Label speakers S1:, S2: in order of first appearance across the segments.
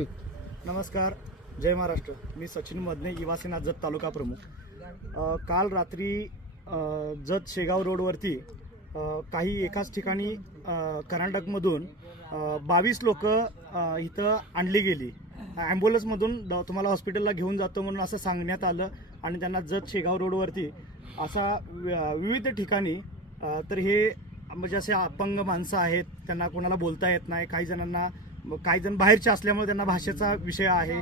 S1: नमस्कार जय महाराष्ट्र. मी सचिन मधने युवासेना जत तालुका प्रमुख. काल रात्री जत शेगाव रोडवरती काही एकाच ठिकाणी कर्नाटकमधून बावीस लोक इथं आणली गेली. ॲम्ब्युलन्समधून द- तुम्हाला हॉस्पिटलला घेऊन जातो म्हणून असं सांगण्यात आलं आणि त्यांना जत शेगाव रोडवरती असा वि- विविध ठिकाणी तर हे म्हणजे असे अपंग माणसं आहेत त्यांना कोणाला बोलता येत नाही काही जणांना काही जण बाहेरचे असल्यामुळे त्यांना भाषेचा विषय आहे.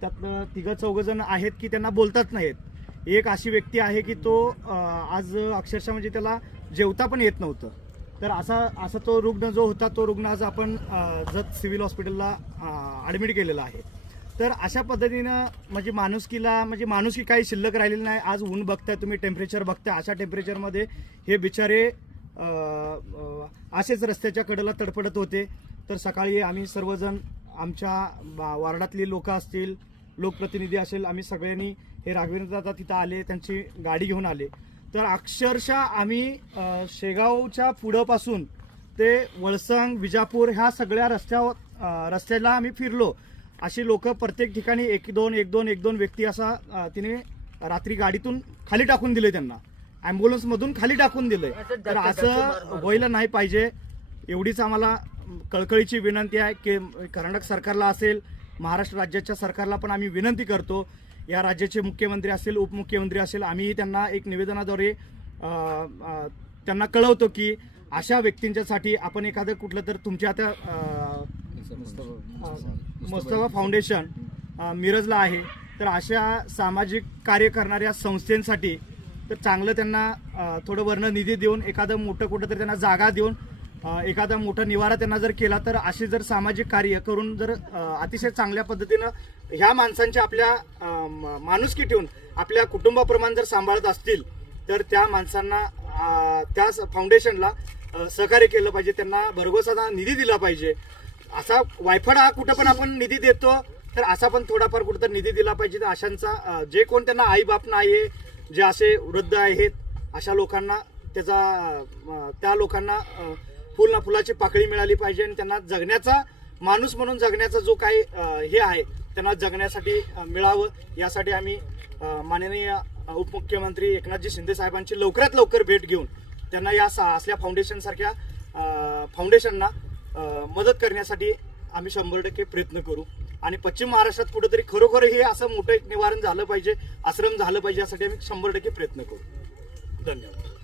S1: त्यातलं तिघं चौघ जण आहेत की त्यांना बोलताच नाहीत एक अशी व्यक्ती आहे की तो आज अक्षरशः म्हणजे त्याला जेवता पण येत नव्हतं. तर असा असा तो रुग्ण जो होता तो रुग्ण आज आपण जत सिव्हिल हॉस्पिटलला ॲडमिट केलेला आहे. तर अशा पद्धतीनं म्हणजे माणुसकीला म्हणजे माणुसकी काही शिल्लक राहिलेली नाही. आज ऊन बघताय तुम्ही टेम्परेचर बघताय. अशा टेम्परेचरमध्ये हे बिचारे असेच रस्त्याच्या कडेला तडफडत होते. तर सकाळी आम्ही सर्वजण आमच्या वार्डातली लोक असतील लोकप्रतिनिधी असेल आम्ही सगळ्यांनी हे राघवेंद्र दादा तिथं आले त्यांची गाडी घेऊन आले. तर अक्षरशः आम्ही शेगावच्या पुढंपासून ते वळसंग विजापूर ह्या सगळ्या रस्त्यावर रस्त्याला आम्ही फिरलो. अशी लोक प्रत्येक ठिकाणी एक दोन एक दोन एक दोन व्यक्ती असा तिने रात्री गाडीतून खाली टाकून दिले त्यांना. ॲम्ब्युलन्स मधून खाली टाकून दिले तर असं व्हायला नाही पाहिजे. एवढीच आम्हाला कळकळीची विनंती आहे की कर्नाटक सरकारला असेल महाराष्ट्र राज्याच्या सरकारला पण आम्ही विनंती करतो. या राज्याचे मुख्यमंत्री असेल उपमुख्यमंत्री असेल आम्ही त्यांना एक निवेदनाद्वारे त्यांना कळवतो की अशा व्यक्तींच्यासाठी आपण एखादं कुठलं तर तुमच्या आता मुस्तफा फाउंडेशन मिरजला आहे. तर अशा सामाजिक कार्य करणाऱ्या संस्थेसाठी तर चांगलं त्यांना थोडं वर्ण निधी देऊन एखादं मोठं कुठं तर त्यांना जागा देऊन एखादा मोठा निवारा त्यांना जर केला तर असे जर सामाजिक कार्य करून जर अतिशय चांगल्या पद्धतीनं ह्या माणसांच्या आपल्या म- माणुसकी ठेवून आपल्या कुटुंबाप्रमाणे जर सांभाळत असतील तर त्या माणसांना त्या फाउंडेशनला सहकार्य केलं पाहिजे त्यांना भरघोसा निधी दिला पाहिजे. असा वायफड हा कुठं पण आपण निधी देतो तर असा पण थोडाफार कुठं तर निधी दिला पाहिजे. तर अशांचा जे कोण त्यांना आई बाप नाही जे असे वृद्ध आहेत अशा लोकांना त्याचा त्या लोकांना फुल ना फुलाची पाकळी मिळाली पाहिजे आणि त्यांना जगण्याचा माणूस म्हणून जगण्याचा जो काही हे आहे त्यांना जगण्यासाठी मिळावं यासाठी आम्ही माननीय उपमुख्यमंत्री एकनाथजी शिंदे साहेबांची लवकरात लवकर भेट घेऊन त्यांना या सा- असल्या फाउंडेशन सारख्या फाउंडेशनना मदत करण्यासाठी आम्ही शंभर टक्के प्रयत्न करू. आणि पश्चिम महाराष्ट्रात कुठेतरी खरोखर हे असं मोठं एक निवारण झालं पाहिजे आश्रम झालं पाहिजे यासाठी आम्ही शंभर टक्के प्रयत्न करू. धन्यवाद.